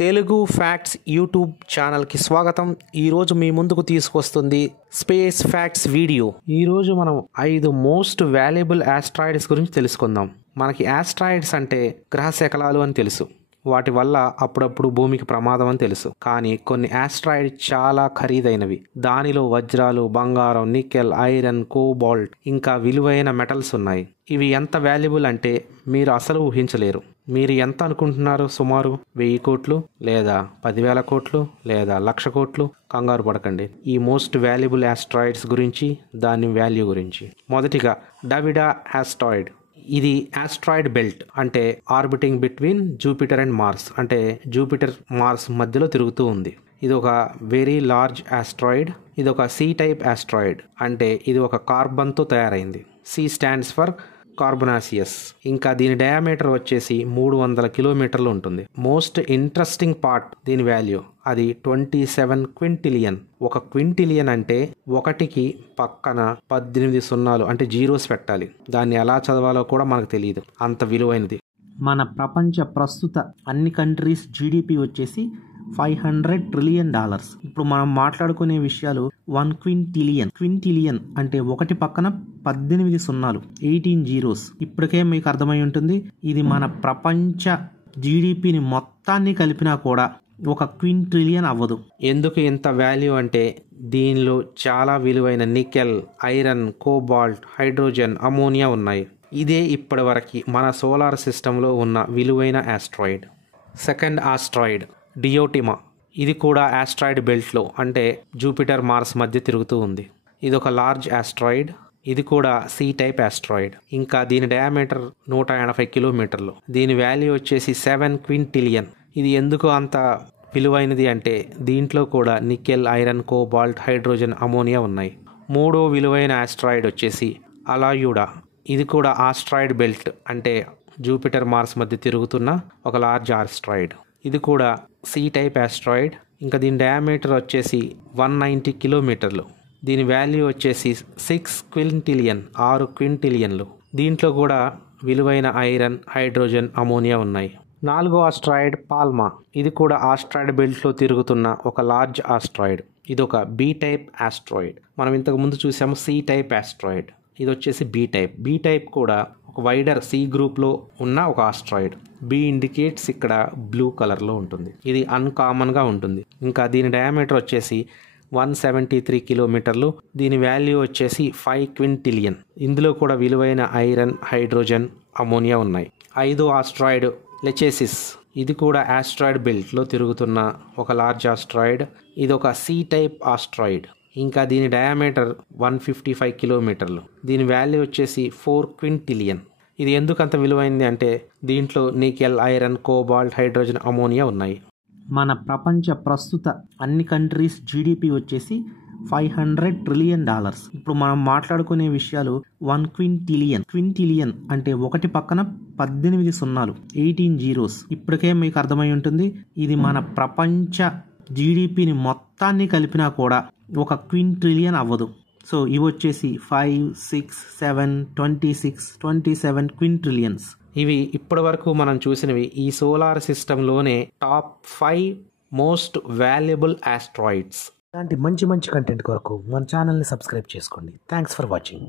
Telugu facts YouTube ఛానల్కి స్వాగతం. ఈరోజు మీ ముందుకు తీసుకొస్తుంది స్పేస్ ఫ్యాక్ట్స్ వీడియో. ఈరోజు మనం 5 మోస్ట్ వాల్యుబుల్ ఆస్ట్రాయిడ్స్ గురించి తెలుసుకుందాం. మనకి ఆస్ట్రాయిడ్స్ అంటే గ్రహ శకలాలు అని తెలుసు, వాటి వల్ల అప్పుడప్పుడు భూమికి ప్రమాదం అని తెలుసు. కానీ కొన్ని ఆస్ట్రాయిడ్ చాలా ఖరీదైనవి. దానిలో వజ్రాలు, బంగారం, నికెల్, ఐరన్, కోబాల్ట్ ఇంకా విలువైన మెటల్స్ ఉన్నాయి. ఇవి ఎంత వాల్యుబుల్ అంటే మీరు అసలు ఊహించలేరు. మీరు ఎంత అనుకుంటున్నారు? సుమారు 1000 కోట్లు లేదా 10,000 కోట్లు లేదా 1,00,000 కోట్లు? కంగారు పడకండి. ఈ మోస్ట్ వాల్యుబుల్ ఆస్ట్రాయిడ్స్ గురించి, దాని వాల్యూ గురించి. మొదటిగా డవిడా ఆస్ట్రాయిడ్. ఇది ఆస్ట్రాయిడ్ బెల్ట్, అంటే orbiting between Jupiter and Mars, అంటే జూపిటర్ మార్స్ మధ్యలో తిరుగుతూ ఉంది. ఇది ఒక వెరీ లార్జ్ ఆస్ట్రాయిడ్. ఇది ఒక సి టైప్ ఆస్ట్రాయిడ్, అంటే ఇది ఒక కార్బన్తో తయారైంది. C stands for carbonaceous. ఇంకా దీని డయామీటర్ వచ్చేసి 300 కిలోమీటర్లు ఉంటుంది. మోస్ట్ ఇంట్రెస్టింగ్ పార్ట్ దీని వాల్యూ, అది 27 క్వింటిలియన్. ఒక క్వింటిలియన్ అంటే ఒకటికి పక్కన 18 సున్నాలు, అంటే జీరోస్ పెట్టాలి. దాన్ని ఎలా చదవాలో కూడా మనకు తెలియదు, అంత విలువైనది. మన ప్రపంచ ప్రస్తుత అన్ని కంట్రీస్ జీడిపి వచ్చేసి $500 ట్రిలియన్. ఇప్పుడు మనం మాట్లాడుకునే విషయాలు 1 క్వింటిలియన్. క్వింటిలియన్ అంటే ఒకటి పక్కన 18 సున్నాలు, 18 జీరోస్. ఇప్పటికే మీకు అర్థమై ఉంటుంది, ఇది మన ప్రపంచ జీడిపిని మొత్తాన్ని కలిపినా కూడా ఒక క్వింట్రిలియన్ అవ్వదు. ఎందుకు ఇంత వాల్యూ అంటే దీనిలో చాలా విలువైన nickel, iron, cobalt, hydrogen, ammonia ఉన్నాయి. ఇదే ఇప్పటివరకు మన సోలార్ సిస్టంలో ఉన్న విలువైన ఆస్ట్రాయిడ్. Second asteroid డియోటిమా. ఇది కూడా ఆస్ట్రాయిడ్ బెల్ట్లో, అంటే జూపిటర్ మార్స్ మధ్య తిరుగుతూ ఉంది. ఇది ఒక లార్జ్ ఆస్ట్రాయిడ్. ఇది కూడా సి టైప్ ఆస్ట్రాయిడ్. ఇంకా దీని డయామీటర్ 180 కిలోమీటర్లు. దీని వాల్యూ వచ్చేసి 7 క్వింటిలియన్. ఇది ఎందుకు అంత విలువైనది అంటే దీంట్లో కూడా nickel, iron, cobalt, hydrogen, ammonia ఉన్నాయి. మూడో విలువైన ఆస్ట్రాయిడ్ వచ్చేసి అలాయుడా. ఇది కూడా ఆస్ట్రాయిడ్ బెల్ట్, అంటే జూపిటర్ మార్స్ మధ్య తిరుగుతున్న ఒక లార్జ్ ఆస్ట్రాయిడ్. ఇది కూడా సి టైప్ ఆస్ట్రాయిడ్. ఇంకా దీని డయామీటర్ వచ్చేసి 190 కిలోమీటర్లు. దీని వాల్యూ వచ్చేసి 6 క్వింటిలియన్, 6 క్వింటిలియన్లు. దీంట్లో కూడా విలువైన ఐరన్, హైడ్రోజన్, అమోనియా ఉన్నాయి. నాలుగో ఆస్ట్రాయిడ్ పాల్మా. ఇది కూడా ఆస్ట్రాయిడ్ బెల్ట్లో తిరుగుతున్న ఒక లార్జ్ ఆస్ట్రాయిడ్. ఇది ఒక బి టైప్ ఆస్ట్రాయిడ్. మనం ఇంతకు ముందు చూసాము సి టైప్ ఆస్ట్రాయిడ్. ఇది వచ్చేసి బి టైప్. బి టైప్ కూడా ఒక వైడర్ సి గ్రూప్లో ఉన్న ఒక ఆస్ట్రాయిడ్. బి ఇండికేట్స్ ఇక్కడ బ్లూ కలర్లో ఉంటుంది. ఇది అన్కామన్గా ఉంటుంది. ఇంకా దీని డయామీటర్ వచ్చేసి 173 కిలోమీటర్లు. దీని వాల్యూ వచ్చేసి 5 క్వింటిలియన్. ఇందులో కూడా విలువైన ఐరన్, హైడ్రోజన్, అమోనియా ఉన్నాయి. ఐదో ఆస్ట్రాయిడ్ లెచెసిస్. ఇది కూడా ఆస్ట్రాయిడ్ బెల్ట్లో తిరుగుతున్న ఒక లార్జ్ ఆస్ట్రాయిడ్. ఇది ఒక సి టైప్ ఆస్ట్రాయిడ్. ఇంకా దీని డయామీటర్ 155 కిలోమీటర్లు. దీని వాల్యూ వచ్చేసి 4 క్వింటిలియన్. ఇది ఎందుకు అంత విలువైంది అంటే దీంట్లో nickel, iron, cobalt, hydrogen, ammonia ఉన్నాయి. మన ప్రపంచ ప్రస్తుత అన్ని కంట్రీస్ జీడిపి వచ్చేసి $500 ట్రిలియన్. ఇప్పుడు మనం మాట్లాడుకునే విషయాలు 1 క్వింటిలియన్. క్వింటిలియన్ అంటే ఒకటి పక్కన 18 సున్నాలు, 18 జీరోస్. ఇప్పటికే మీకు అర్థమై ఉంటుంది, ఇది మన ప్రపంచ జీడిపిని మొత్తాన్ని కలిపినా కూడా ఒక క్వింట్రిలియన్ అవ్వదు. సో ఇవి వచ్చేసి 5, 6, 7, 26, 27 క్వింట్రిలియన్స్. ఇవి ఇప్పటి వరకు మనం చూసినవి ఈ సోలార్ సిస్టంలోనే టాప్ 5 మోస్ట్ వాల్యుబుల్ ఆస్ట్రాయిడ్స్. ఇలాంటి మంచి కంటెంట్ కొరకు మన ఛానల్ని సబ్స్క్రైబ్ చేసుకోండి. Thanks for watching.